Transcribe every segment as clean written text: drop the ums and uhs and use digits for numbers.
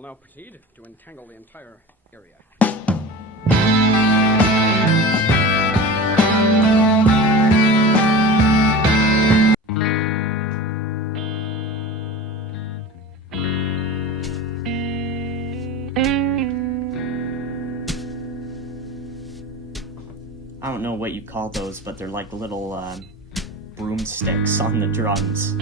will now proceed to entangle the entire area. I don't know what you call those, but they're like little broomsticks on the drums.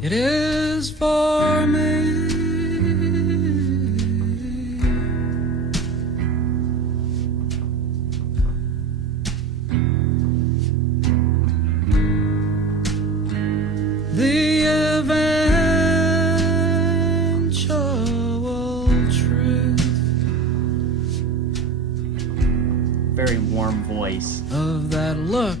It is for me. The eventual truth. Very warm voice. Of that look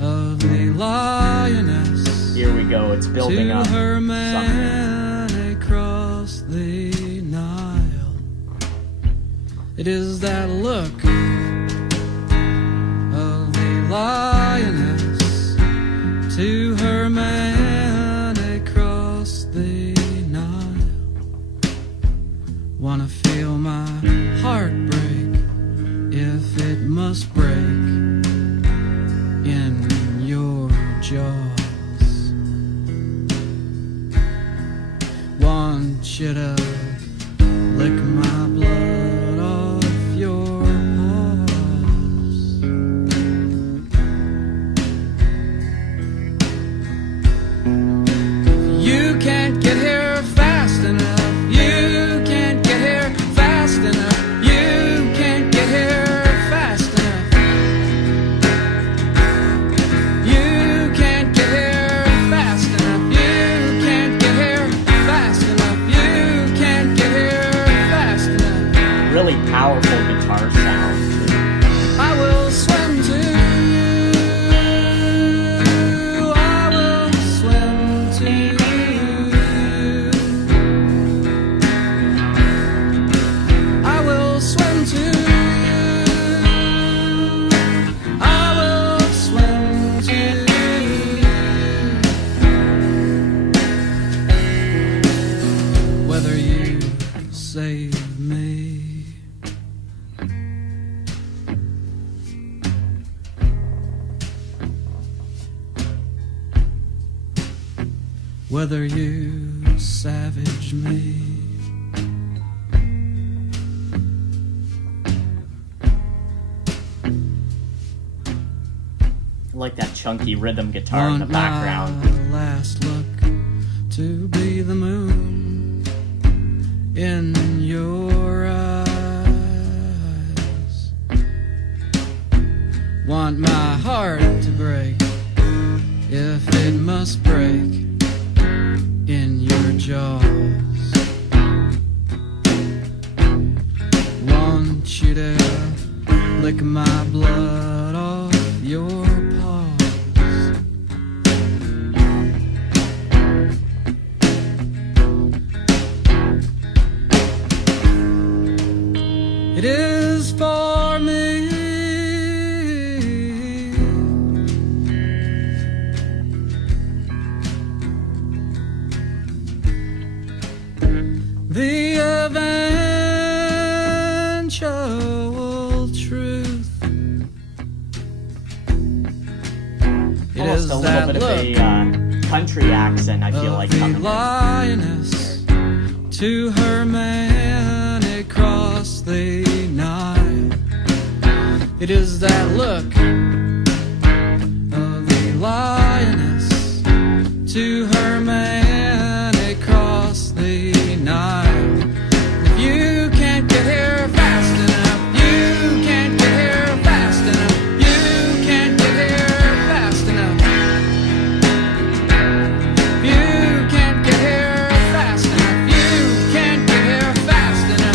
of the lioness. Here we go, it's building up. To her man across the Nile. It is that look of the lioness to her man across the Nile. Wanna feel my heart break if it must break in your jaws. Want you to lick my blood off your paws. You can't get here fast enough. You can't get here fast enough. You can't get here fast enough. You can't get here fast enough. You can't get here fast enough. You can't get here fast enough. Really powerful guitar sound. I will swim to you. I will swim to you. I will swim to you. I will swim to you. Whether you save me. Whether you savage me. I like that chunky rhythm guitar in the Want background. my last look to be the moon in your eyes. Want my heart to break if it must break in your jaws. Want you to lick my blood off your paws. It is for me. The eventual truth. It Almost is a little that bit of look a country accent, I feel like, the coming in. lioness to her man across the Nile. It is that look of the lioness to her man across the Nile. If you can't get here fast enough, you can't get here fast enough. You can't get here fast enough. You can't get here fast enough. You can't get here fast enough.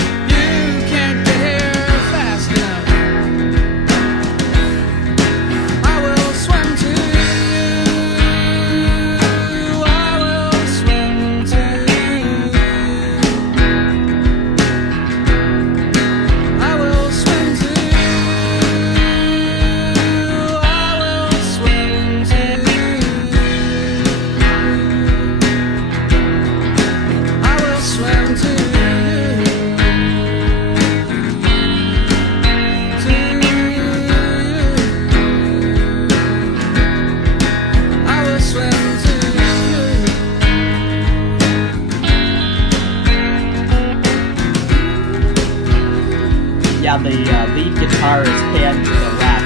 yeah, the lead guitar is panned to the left.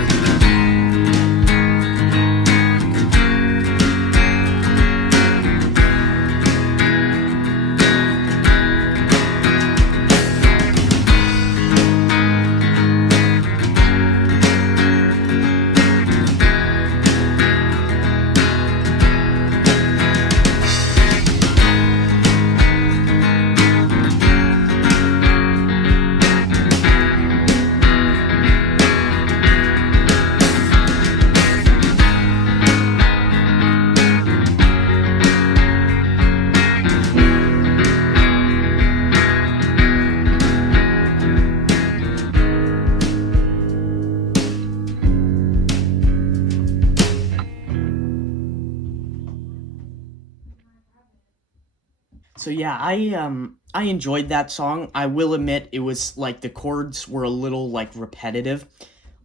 So yeah, I enjoyed that song. I will admit it was like the chords were a little like repetitive.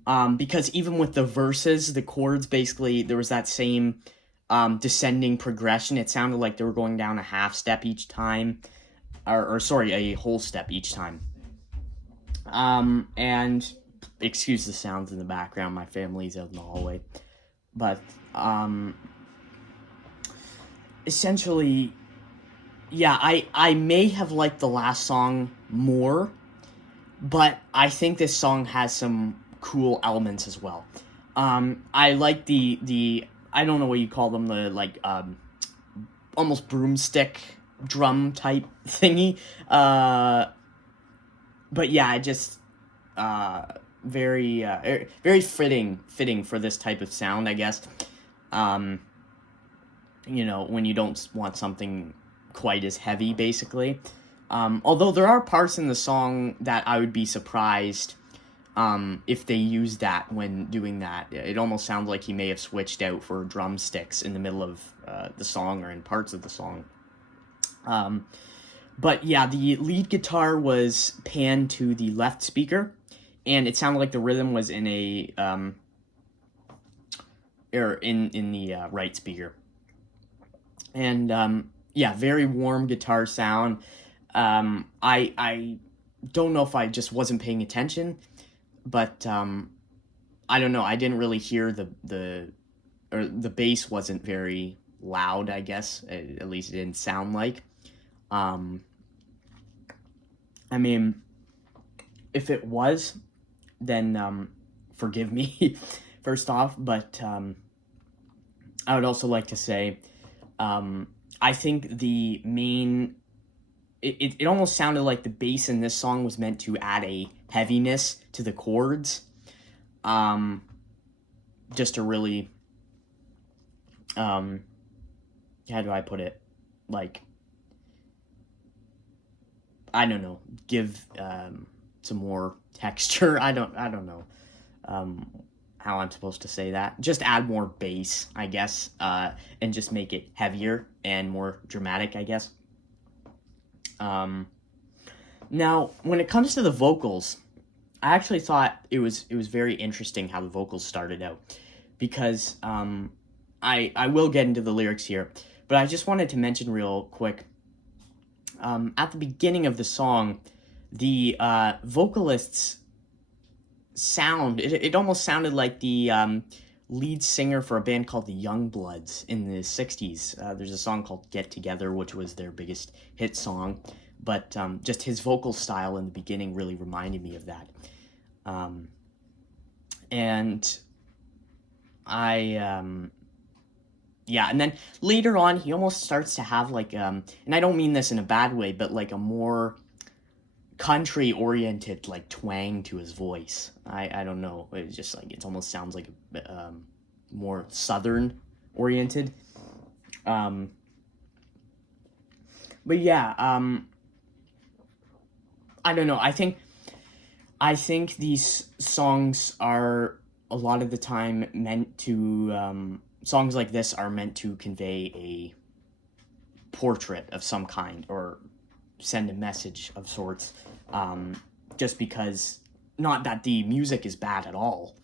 Because even with the verses, the chords basically there was that same descending progression. It sounded like they were going down a half step each time. Or sorry, a whole step each time. And excuse the sounds in the background, my family's out in the hallway. But essentially, yeah, I may have liked the last song more, but I think this song has some cool elements as well. I like the I don't know what you call them, the like almost broomstick drum type thingy. But yeah, I just very fitting for this type of sound, I guess. You know, when you don't want something quite as heavy, basically. Although there are parts in the song that I would be surprised if they used that when doing that. It almost sounds like he may have switched out for drumsticks in the middle of the song or in parts of the song. But yeah, the lead guitar was panned to the left speaker, and it sounded like the rhythm was in a in the right speaker. And yeah, very warm guitar sound. I don't know if I just wasn't paying attention, but I don't know. I didn't really hear the bass wasn't very loud, I guess. At least it didn't sound like. I mean, if it was, then forgive me, first off. But I would also like to say, I think the main... It almost sounded like the bass in this song was meant to add a heaviness to the chords. Just to really... how do I put it? Like... I don't know, give some more texture. I don't know how I'm supposed to say that. Just add more bass, I guess, and just make it heavier and more dramatic, I guess. Now, when it comes to the vocals, I actually thought it was very interesting how the vocals started out, because I will get into the lyrics here, but I just wanted to mention real quick. At the beginning of the song, the vocalists sound, it almost sounded like the lead singer for a band called the Youngbloods in the 60s. There's a song called Get Together, which was their biggest hit song, but just his vocal style in the beginning really reminded me of that. And yeah, and then later on, he almost starts to have like, and I don't mean this in a bad way, but like a more country-oriented like twang to his voice. I don't know. It's just like, it almost sounds like more southern-oriented. But yeah, I don't know. I think these songs are a lot of the time meant to... songs like this are meant to convey a portrait of some kind or send a message of sorts, just because, not that the music is bad at all,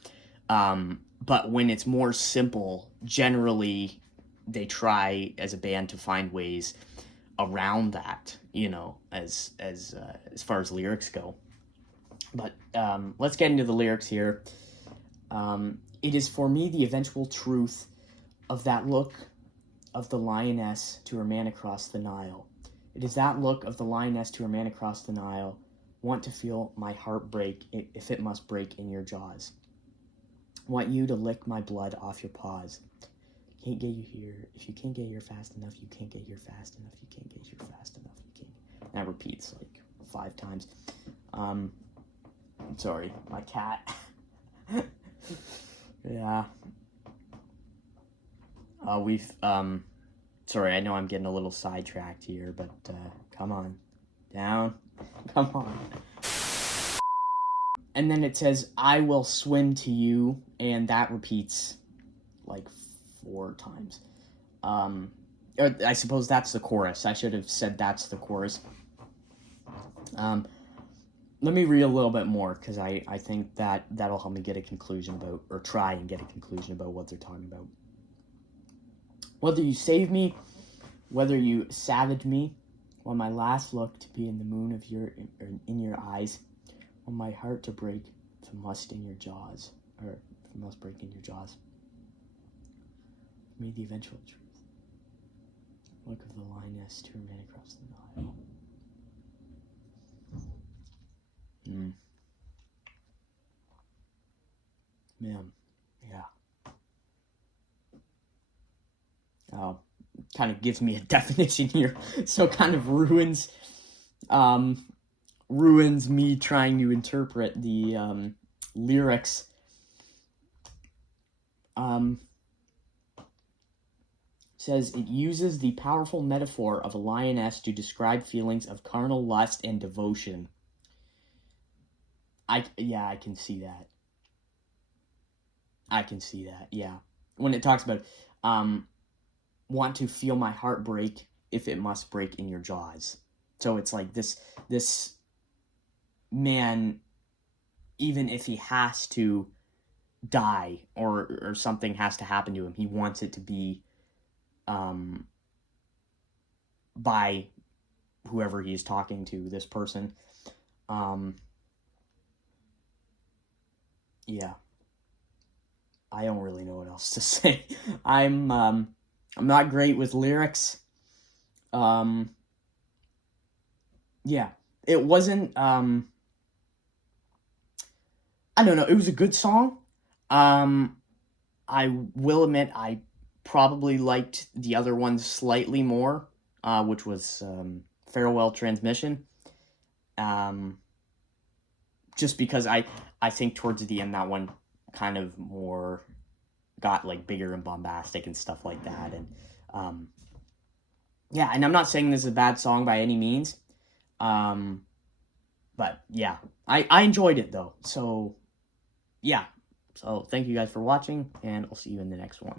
but when it's more simple, generally they try as a band to find ways around that, you know, as far as lyrics go. But let's get into the lyrics here. It is for me the eventual truth of that look of the lioness to her man across the Nile. It is that look of the lioness to her man across the Nile. Want to feel my heart break if it must break in your jaws. Want you to lick my blood off your paws. Can't get you here. If you can't get here fast enough, you can't get here fast enough. You can't get here fast enough. You can't. That repeats like 5 times. Sorry, my cat. Yeah. Sorry, I know I'm getting a little sidetracked here, but come on. Down. Come on. And then it says, I will swim to you, and that repeats like 4 times. Or I suppose that's the chorus. I should have said that's the chorus. Let me read a little bit more, because I think that'll help me get a conclusion about, or try and get a conclusion about what they're talking about. Whether you save me, whether you savage me, want my last look to be in the moon of in your eyes, want my heart to break if it must in your jaws, or if it must break in your jaws. For me, the eventual truth. Look of the lioness to her man across the Nile. Man, yeah. Kind of gives me a definition here, so kind of ruins me trying to interpret the lyrics. Says it uses the powerful metaphor of a lioness to describe feelings of carnal lust and devotion. I can see that. Yeah. When it talks about want to feel my heart break if it must break in your jaws. So it's like this man, even if he has to die or something has to happen to him, he wants it to be by whoever he is talking to, this person. Yeah. I don't really know what else to say. I'm not great with lyrics. Yeah. It wasn't, I don't know, it was a good song. I will admit I probably liked the other one slightly more, which was Farewell Transmission. Just because I think towards the end that one kind of more got like bigger and bombastic and stuff like that. And yeah, and I'm not saying this is a bad song by any means. But yeah, I enjoyed it though. So yeah. So thank you guys for watching, and I'll see you in the next one.